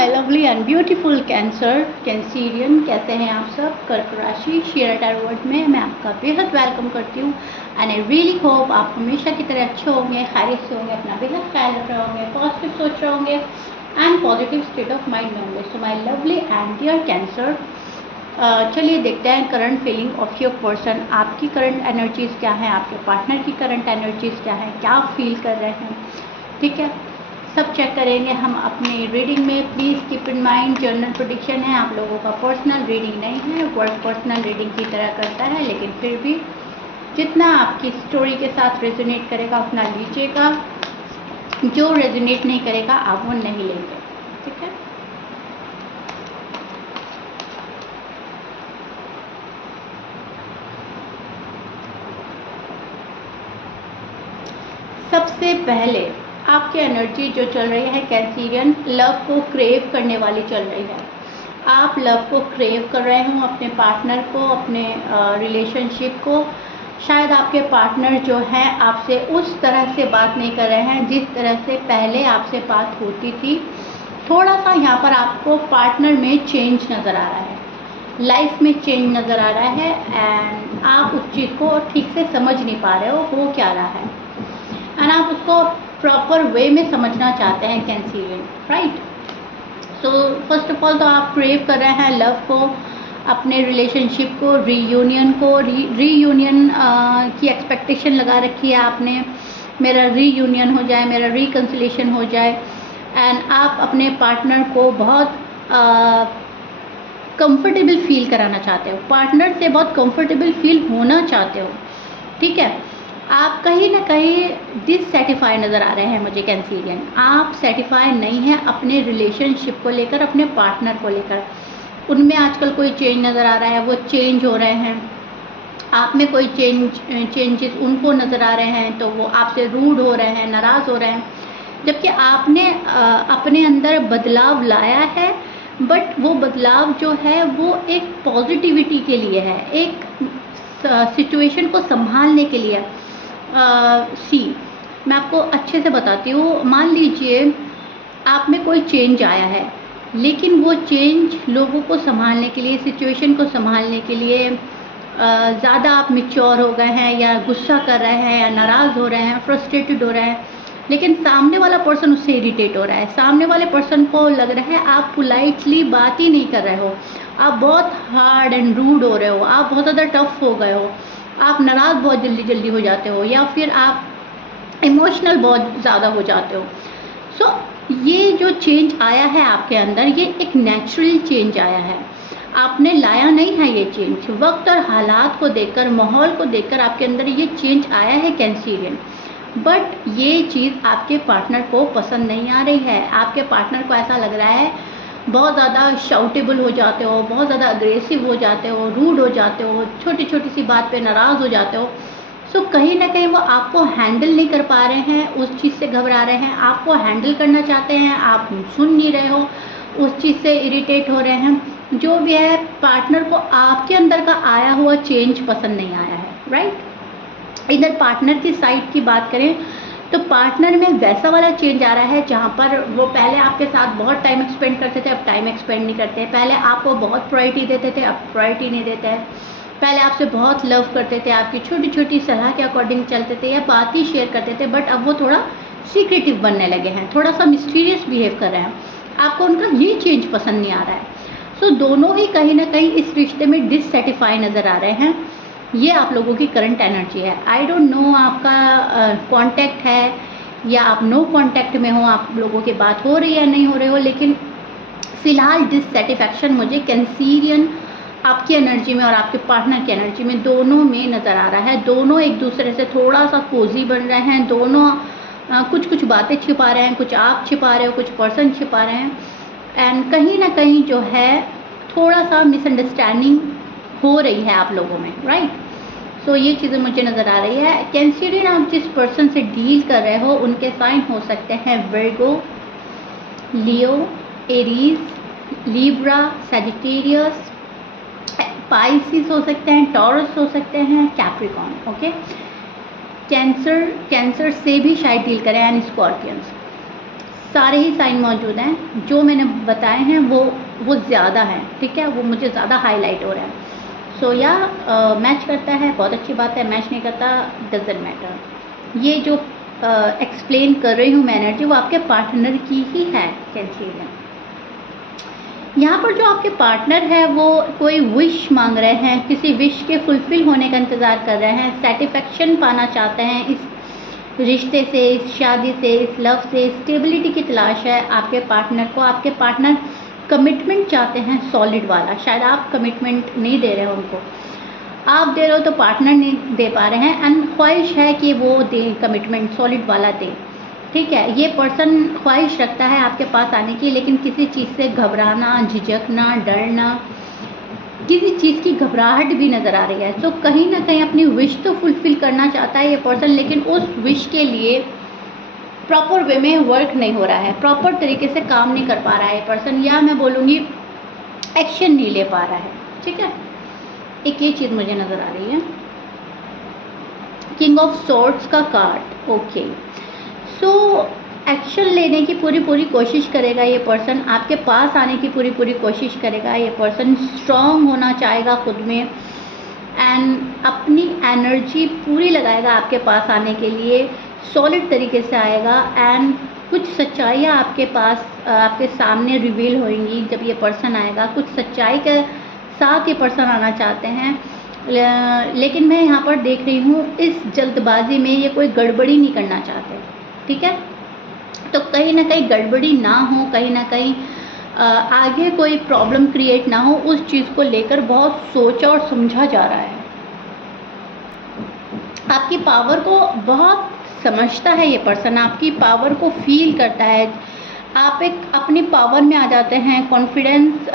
My lovely and beautiful कैंसरियन, कैसे हैं आप सब। कर्क राशि शेयर टैरो वर्ड में मैं आपका बेहद वेलकम करती हूँ एंड आई रियली होप आप हमेशा की तरह अच्छे होंगे, खैरियत से होंगे, अपना बेहद ख्याल रख रहे होंगे, पॉजिटिव सोच रहे होंगे and positive state of mind में होंगे। So my lovely and dear Cancer, चलिए देखते हैं current feeling of your person. आपकी करंट एनर्जीज क्या है, आपके पार्टनर की करंट एनर्जीज क्या है, क्या फील कर रहे हैं, ठीक है, सब चेक करेंगे हम अपनी रीडिंग में। Please keep in mind general prediction है, आप लोगों का पर्सनल रीडिंग नहीं है। वर्ड पर्सनल रीडिंग की तरह करता है, लेकिन फिर भी जितना आपकी स्टोरी के साथ रेजोनेट करेगा उतना लीजिएगा, जो रेजोनेट नहीं करेगा आप वो नहीं लेंगे, ठीक है। सबसे पहले आपकी एनर्जी जो चल रही है कैंसरियन, लव को क्रेव करने वाली चल रही है। आप लव को क्रेव कर रहे हो, अपने पार्टनर को, अपने रिलेशनशिप को। शायद आपके पार्टनर जो है आपसे उस तरह से बात नहीं कर रहे हैं जिस तरह से पहले आपसे बात होती थी। थोड़ा सा यहाँ पर आपको पार्टनर में चेंज नज़र आ रहा है, लाइफ में चेंज नज़र आ रहा है एंड आप उस चीज़ को ठीक से समझ नहीं पा रहे हो क्या रहा है, एंड आप उसको प्रॉपर वे में समझना चाहते हैं Cancerian, right. So first of all तो आप क्रेव कर रहे हैं लव को, अपने रिलेशनशिप को, रीयूनियन को, रीयूनियन की एक्सपेक्टेशन लगा रखी है आपने। मेरा रीयूनियन हो जाए, मेरा रिकन्सिलेशन हो जाए, एंड आप अपने पार्टनर को बहुत कंफर्टेबल फील कराना चाहते हो, पार्टनर से बहुत कंफर्टेबल फील होना चाहते हो, ठीक है। आप कहीं ना कहीं डिससेटिस्फाई नज़र आ रहे हैं मुझे कैंसरियन। आप सेटिस्फाई नहीं हैं अपने रिलेशनशिप को लेकर, अपने पार्टनर को लेकर। उनमें आजकल कोई चेंज नज़र आ रहा है, वो चेंज हो रहे हैं। आप में कोई चेंजेस उनको नज़र आ रहे हैं, तो वो आपसे रूड हो रहे हैं, नाराज़ हो रहे हैं। जबकि आपने अपने अंदर बदलाव लाया है, बट वो बदलाव जो है वो एक पॉजिटिविटी के लिए है, एक सिचुएशन को संभालने के लिए। मैं आपको अच्छे से बताती हूँ। मान लीजिए आप में कोई चेंज आया है, लेकिन वो चेंज लोगों को संभालने के लिए, सिचुएशन को संभालने के लिए ज़्यादा आप मैच्योर हो गए हैं, या गुस्सा कर रहे हैं, या नाराज़ हो रहे हैं, फ्रस्ट्रेटेड हो रहे हैं, लेकिन सामने वाला पर्सन उससे इरिटेट हो रहा है। सामने वाले पर्सन को लग रहा है आप पोलाइटली बात ही नहीं कर रहे हो, आप बहुत हार्ड एंड रूड हो रहे हो, आप बहुत ज़्यादा टफ हो गए हो, आप नाराज़ बहुत जल्दी हो जाते हो, या फिर आप इमोशनल बहुत ज़्यादा हो जाते हो। सो ये जो चेंज आया है आपके अंदर, ये एक नेचुरल चेंज आया है, आपने लाया नहीं है ये चेंज। वक्त और हालात को देखकर, माहौल को देखकर आपके अंदर ये चेंज आया है कैंसरियन। बट ये चीज़ आपके पार्टनर को पसंद नहीं आ रही है। आपके पार्टनर को ऐसा लग रहा है बहुत ज़्यादा शाउटेबल हो जाते हो, बहुत ज़्यादा अग्रेसिव हो जाते हो, रूड हो जाते हो, छोटी छोटी सी बात पे नाराज़ हो जाते हो। सो कहीं ना कहीं वो आपको हैंडल नहीं कर पा रहे हैं, उस चीज़ से घबरा रहे हैं। आपको हैंडल करना चाहते हैं, आप सुन नहीं रहे हो, उस चीज़ से इरिटेट हो रहे हैं। जो भी है, पार्टनर को आपके अंदर का आया हुआ चेंज पसंद नहीं आया है, राइट। इधर पार्टनर की साइड की बात करें तो पार्टनर में वैसा वाला चेंज आ रहा है जहाँ पर वो पहले आपके साथ बहुत टाइम एक्सपेंड करते थे, अब टाइम एक्सपेंड नहीं करते। पहले आपको बहुत प्रायोरिटी देते थे, अब प्रायोरिटी नहीं देते हैं। पहले आपसे बहुत लव करते थे, आपकी छोटी छोटी सलाह के अकॉर्डिंग चलते थे, या बात ही शेयर करते थे, बट अब वो थोड़ा सीक्रेटिव बनने लगे हैं, थोड़ा सा मिस्टीरियस बिहेव कर रहे हैं। आपको उनका ये चेंज पसंद नहीं आ रहा है। सो दोनों ही कहीं ना कहीं इस रिश्ते में डिससेटिस्फाई नज़र आ रहे हैं। ये आप लोगों की करंट एनर्जी है। आई डोंट नो आपका कांटेक्ट है या आप नो कांटेक्ट में हो, आप लोगों की बात हो रही है नहीं हो रही हो, लेकिन फ़िलहाल डिससेटिस्फैक्शन मुझे कैंसरियन आपकी एनर्जी में और आपके पार्टनर की एनर्जी में, दोनों में नज़र आ रहा है। दोनों एक दूसरे से थोड़ा सा कोजी बन रहे हैं, दोनों कुछ बातें छिपा रहे हैं, कुछ आप छिपा रहे हो, कुछ पर्सन छिपा रहे हैं, एंड कहीं ना कहीं जो है थोड़ा सा मिसअंडरस्टैंडिंग हो रही है आप लोगों में, राइट। सो ये चीज़ें मुझे नज़र आ रही है। कैंसरियन, आप जिस पर्सन से डील कर रहे हो उनके साइन हो सकते हैं वर्गो, लियो, एरीज, लिब्रा, सजिटेरियस, पाइसिस हो सकते हैं, टॉरस हो सकते हैं, कैप्रिकॉर्न, ओके। कैंसर से भी शायद डील करें, एंड स्कॉर्पियंस। सारे ही साइन मौजूद हैं, जो मैंने बताए हैं वो ज़्यादा हैं, ठीक है, वो मुझे ज़्यादा हाईलाइट हो रहा है। सो या मैच करता है बहुत अच्छी बात है, मैच नहीं करता डजेंट मैटर। ये जो एक्सप्लेन कर रही हूँ मैं एनर्जी, वो आपके पार्टनर की ही है कैंसरियन। यहाँ पर जो आपके पार्टनर है वो कोई विश मांग रहे हैं, किसी विश के फुलफिल होने का इंतज़ार कर रहे हैं, सेटिस्फेक्शन पाना चाहते हैं इस रिश्ते से, इस शादी से, इस लव से, स्टेबिलिटी की तलाश है आपके पार्टनर को। आपके पार्टनर कमिटमेंट चाहते हैं सॉलिड वाला, शायद आप कमिटमेंट नहीं दे रहे हो उनको, आप दे रहे हो तो पार्टनर नहीं दे पा रहे हैं, एंड ख्वाहिश है कि वो दें कमिटमेंट सॉलिड वाला दें, ठीक है। ये पर्सन ख्वाहिश रखता है आपके पास आने की, लेकिन किसी चीज़ से घबराना, झिझकना, डरना, किसी चीज़ की घबराहट भी नज़र आ रही है। तो कहीं ना कहीं अपनी विश तो फुलफ़िल करना चाहता है ये पर्सन, लेकिन उस विश के लिए प्रॉपर वे में वर्क नहीं हो रहा है, प्रॉपर तरीके से काम नहीं कर पा रहा है ये पर्सन, या मैं बोलूँगी एक्शन नहीं ले पा रहा है, ठीक है। एक ये चीज़ मुझे नज़र आ रही है, किंग ऑफ सॉर्ड्स का कार्ड, ओके। सो एक्शन लेने की पूरी कोशिश करेगा ये पर्सन, आपके पास आने की पूरी कोशिश करेगा ये पर्सन, स्ट्रॉन्ग होना चाहेगा खुद में, एंड अपनी एनर्जी पूरी लगाएगा आपके पास आने के लिए, सॉलिड तरीके से आएगा, एंड कुछ सच्चाइयाँ आपके पास आपके सामने रिवील होंगी जब ये पर्सन आएगा। कुछ सच्चाई के साथ ये पर्सन आना चाहते हैं, लेकिन मैं यहाँ पर देख रही हूँ इस जल्दबाजी में ये कोई गड़बड़ी नहीं करना चाहते, ठीक है। तो कहीं ना कहीं गड़बड़ी ना हो, कहीं ना कहीं आगे कोई प्रॉब्लम क्रिएट ना हो, उस चीज़ को लेकर बहुत सोचा और समझा जा रहा है। आपकी पावर को बहुत समझता है ये पर्सन, आपकी पावर को फील करता है, आप एक अपनी पावर में आ जाते हैं, कॉन्फिडेंस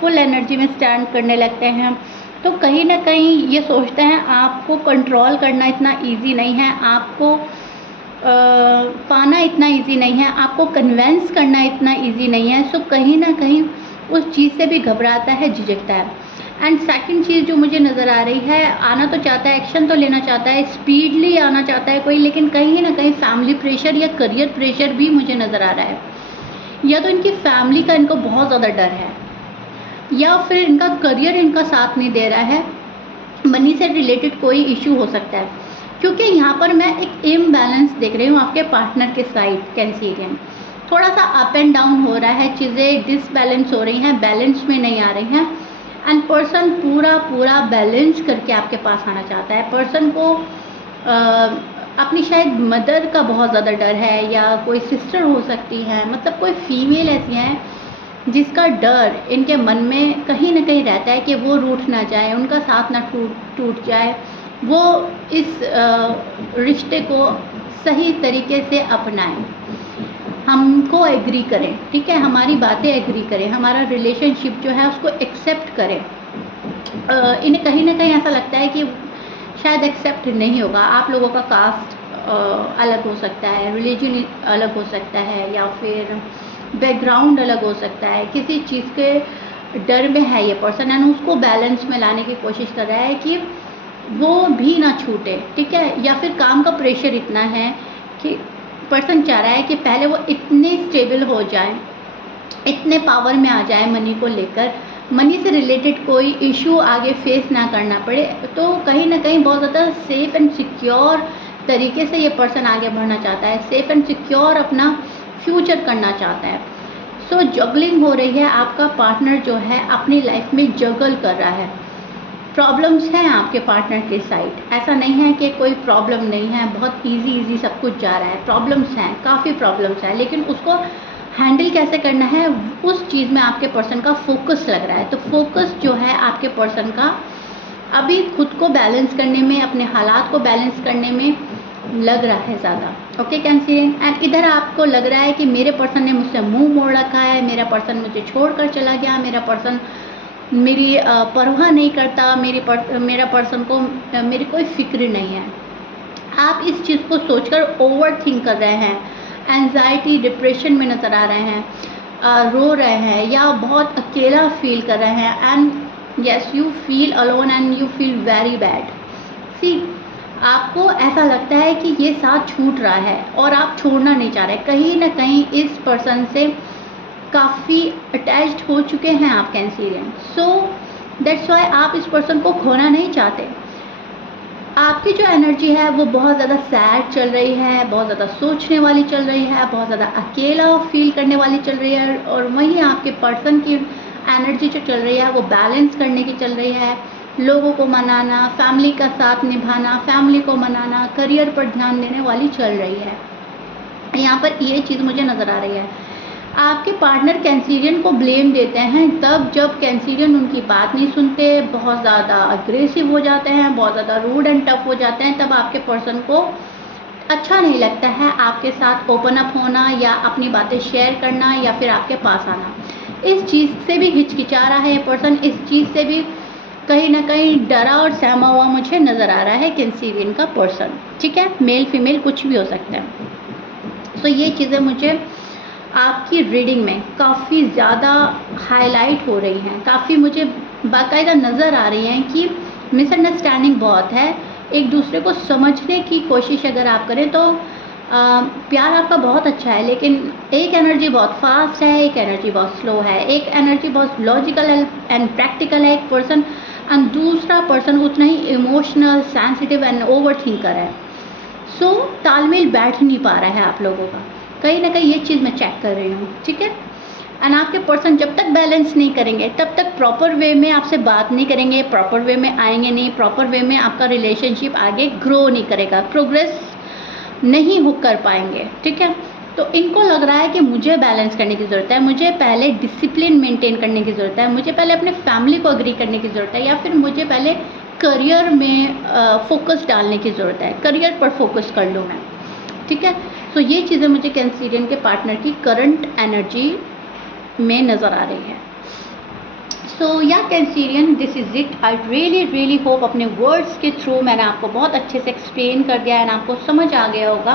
फुल एनर्जी में स्टैंड करने लगते हैं। तो कहीं ना कहीं ये सोचते हैं आपको कंट्रोल करना इतना इजी नहीं है, आपको पाना इतना इजी नहीं है, आपको कन्वेंस करना इतना इजी नहीं है। सो कहीं ना कहीं उस चीज़ से भी घबराता है, झिझकता है। एंड सेकंड चीज़ जो मुझे नज़र आ रही है, आना तो चाहता है, एक्शन तो लेना चाहता है, स्पीडली आना चाहता है कोई, लेकिन कहीं ना कहीं फैमिली प्रेशर या करियर प्रेशर भी मुझे नज़र आ रहा है, या तो इनकी फैमिली का इनको बहुत ज़्यादा डर है, या फिर इनका करियर इनका साथ नहीं दे रहा है, मनी से रिलेटेड कोई इशू हो सकता है, क्योंकि यहाँ पर मैं एक इम्बैलेंस देख रही हूँ आपके पार्टनर के साइड कैंसरियन। थोड़ा सा अप एंड डाउन हो रहा है, चीज़ें डिसबैलेंस हो रही हैं, बैलेंस में नहीं आ रही हैं, एंड पर्सन पूरा बैलेंस करके आपके पास आना चाहता है। पर्सन को अपनी शायद मदर का बहुत ज़्यादा डर है, या कोई सिस्टर हो सकती है, मतलब कोई फीमेल ऐसी है जिसका डर इनके मन में कहीं ना कहीं रहता है कि वो रूठ ना जाए, उनका साथ ना टूट जाए, वो इस रिश्ते को सही तरीके से अपनाएं, हमको एग्री करें, ठीक है, हमारी बातें एग्री करें, हमारा रिलेशनशिप जो है उसको एक्सेप्ट करें। इन्हें कहीं ना कहीं ऐसा लगता है कि शायद एक्सेप्ट नहीं होगा। आप लोगों का कास्ट अलग हो सकता है, रिलीजन अलग हो सकता है, या फिर बैकग्राउंड अलग हो सकता है, किसी चीज़ के डर में है ये पर्सन, एंड उसको बैलेंस में लाने की कोशिश कर रहा है कि वो भी ना छूटे, ठीक है। या फिर काम का प्रेशर इतना है कि पर्सन चाह रहा है कि पहले वो इतने स्टेबल हो जाए, इतने पावर में आ जाए मनी को लेकर, मनी से रिलेटेड कोई इशू आगे फेस ना करना पड़े। तो कहीं ना कहीं बहुत ज़्यादा सेफ़ एंड सिक्योर तरीके से ये पर्सन आगे बढ़ना चाहता है, सेफ़ एंड सिक्योर अपना फ्यूचर करना चाहता है। सो जगलिंग हो रही है, आपका पार्टनर जो है अपनी लाइफ में जगल कर रहा है। प्रॉब्लम्स हैं आपके पार्टनर के साइड, ऐसा नहीं है कि कोई प्रॉब्लम नहीं है, बहुत इजी सब कुछ जा रहा है, प्रॉब्लम्स हैं, काफ़ी प्रॉब्लम्स हैं, लेकिन उसको हैंडल कैसे करना है उस चीज़ में आपके पर्सन का फोकस लग रहा है। तो फोकस जो है आपके पर्सन का अभी खुद को बैलेंस करने में, अपने हालात को बैलेंस करने में लग रहा है ज़्यादा, ओके कैंसरियन। एंड इधर आपको लग रहा है कि मेरे पर्सन ने मुझसे मुंह मोड़ रखा है, मेरा पर्सन मुझे छोड़कर चला गया, मेरा पर्सन मेरी परवाह नहीं करता, मेरा पर्सन को मेरी कोई फिक्र नहीं है। आप इस चीज़ को सोचकर ओवर थिंक कर रहे हैं, एंजाइटी डिप्रेशन में नज़र आ रहे हैं, रो रहे हैं, या बहुत अकेला फील कर रहे हैं, and yes you feel alone and you feel very bad. See आपको ऐसा लगता है कि ये साथ छूट रहा है और आप छोड़ना नहीं चाह रहे, कहीं ना कहीं इस पर्सन से काफ़ी अटैच्ड हो चुके हैं आप कैंसिरियन। सो दैट्स वाई आप इस पर्सन को खोना नहीं चाहते। आपकी जो एनर्जी है वो बहुत ज़्यादा सैड चल रही है, बहुत ज़्यादा सोचने वाली चल रही है, बहुत ज़्यादा अकेला फील करने वाली चल रही है, और वहीं आपके पर्सन की एनर्जी जो चल रही है वो बैलेंस करने की चल रही है, लोगों को मनाना, फैमिली का साथ निभाना, फैमिली को मनाना, करियर पर ध्यान देने वाली चल रही है। यहाँ पर ये चीज़ मुझे नज़र आ रही है। आपके पार्टनर कैंसिरियन को ब्लेम देते हैं तब जब कैंसिरियन उनकी बात नहीं सुनते, बहुत ज़्यादा अग्रेसिव हो जाते हैं, बहुत ज़्यादा रूड एंड टफ हो जाते हैं, तब आपके पर्सन को अच्छा नहीं लगता है आपके साथ ओपन अप होना या अपनी बातें शेयर करना या फिर आपके पास आना। इस चीज़ से भी हिचकिचा रहा है पर्सन, इस चीज़ से भी कहीं ना कहीं डरा और सहमा हुआ मुझे नज़र आ रहा है कैंसिरियन का पर्सन। ठीक है, मेल फीमेल कुछ भी हो सकता है। तो ये चीज़ें मुझे आपकी रीडिंग में काफ़ी ज़्यादा हाईलाइट हो रही हैं, काफ़ी मुझे बाकायदा नज़र आ रही हैं कि मिसअंडरस्टैंडिंग बहुत है। एक दूसरे को समझने की कोशिश अगर आप करें तो प्यार आपका बहुत अच्छा है, लेकिन एक एनर्जी बहुत फास्ट है, एक एनर्जी बहुत स्लो है, एक एनर्जी बहुत लॉजिकल एंड प्रैक्टिकल है एक पर्सन, एंड दूसरा पर्सन उतना ही emotional, sensitive and over thinker है। सो तालमेल बैठ नहीं पा रहा है आप लोगों का, कहीं ना कहीं ये चीज़ मैं चेक कर रही हूँ। ठीक है, एंड आपके पर्सन जब तक बैलेंस नहीं करेंगे तब तक प्रॉपर वे में आपसे बात नहीं करेंगे, प्रॉपर वे में आएंगे नहीं, प्रॉपर वे में आपका रिलेशनशिप आगे ग्रो नहीं करेगा, प्रोग्रेस नहीं हो कर पाएंगे। ठीक है, तो इनको लग रहा है कि मुझे बैलेंस करने की ज़रूरत है, मुझे पहले डिसिप्लिन मेंटेन करने की ज़रूरत है, मुझे पहले अपने फैमिली को अग्री करने की ज़रूरत है, या फिर मुझे पहले करियर में फोकस डालने की ज़रूरत है, करियर पर फोकस कर लूँ मैं। ठीक है, तो ये चीज़ें मुझे कैंसिरियन के पार्टनर की करंट एनर्जी में नज़र आ रही है। सो या Cancerian, this is it. I really hope अपने वर्ड्स के थ्रू मैंने आपको बहुत अच्छे से एक्सप्लेन कर दिया है, ना आपको समझ आ गया होगा।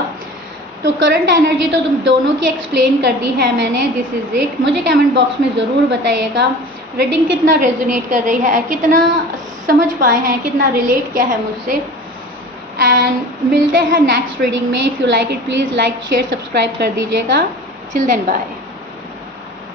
तो करंट एनर्जी तो तुम दोनों की एक्सप्लेन कर दी है मैंने, दिस इज़ इट। मुझे कमेंट बॉक्स में ज़रूर बताइएगा रीडिंग कितना रेजोनेट कर रही है, कितना समझ पाए हैं, कितना रिलेट किया है मुझसे। एंड मिलते हैं नेक्स्ट रीडिंग में। If you like it please like share subscribe कर दीजिएगा। Till then bye.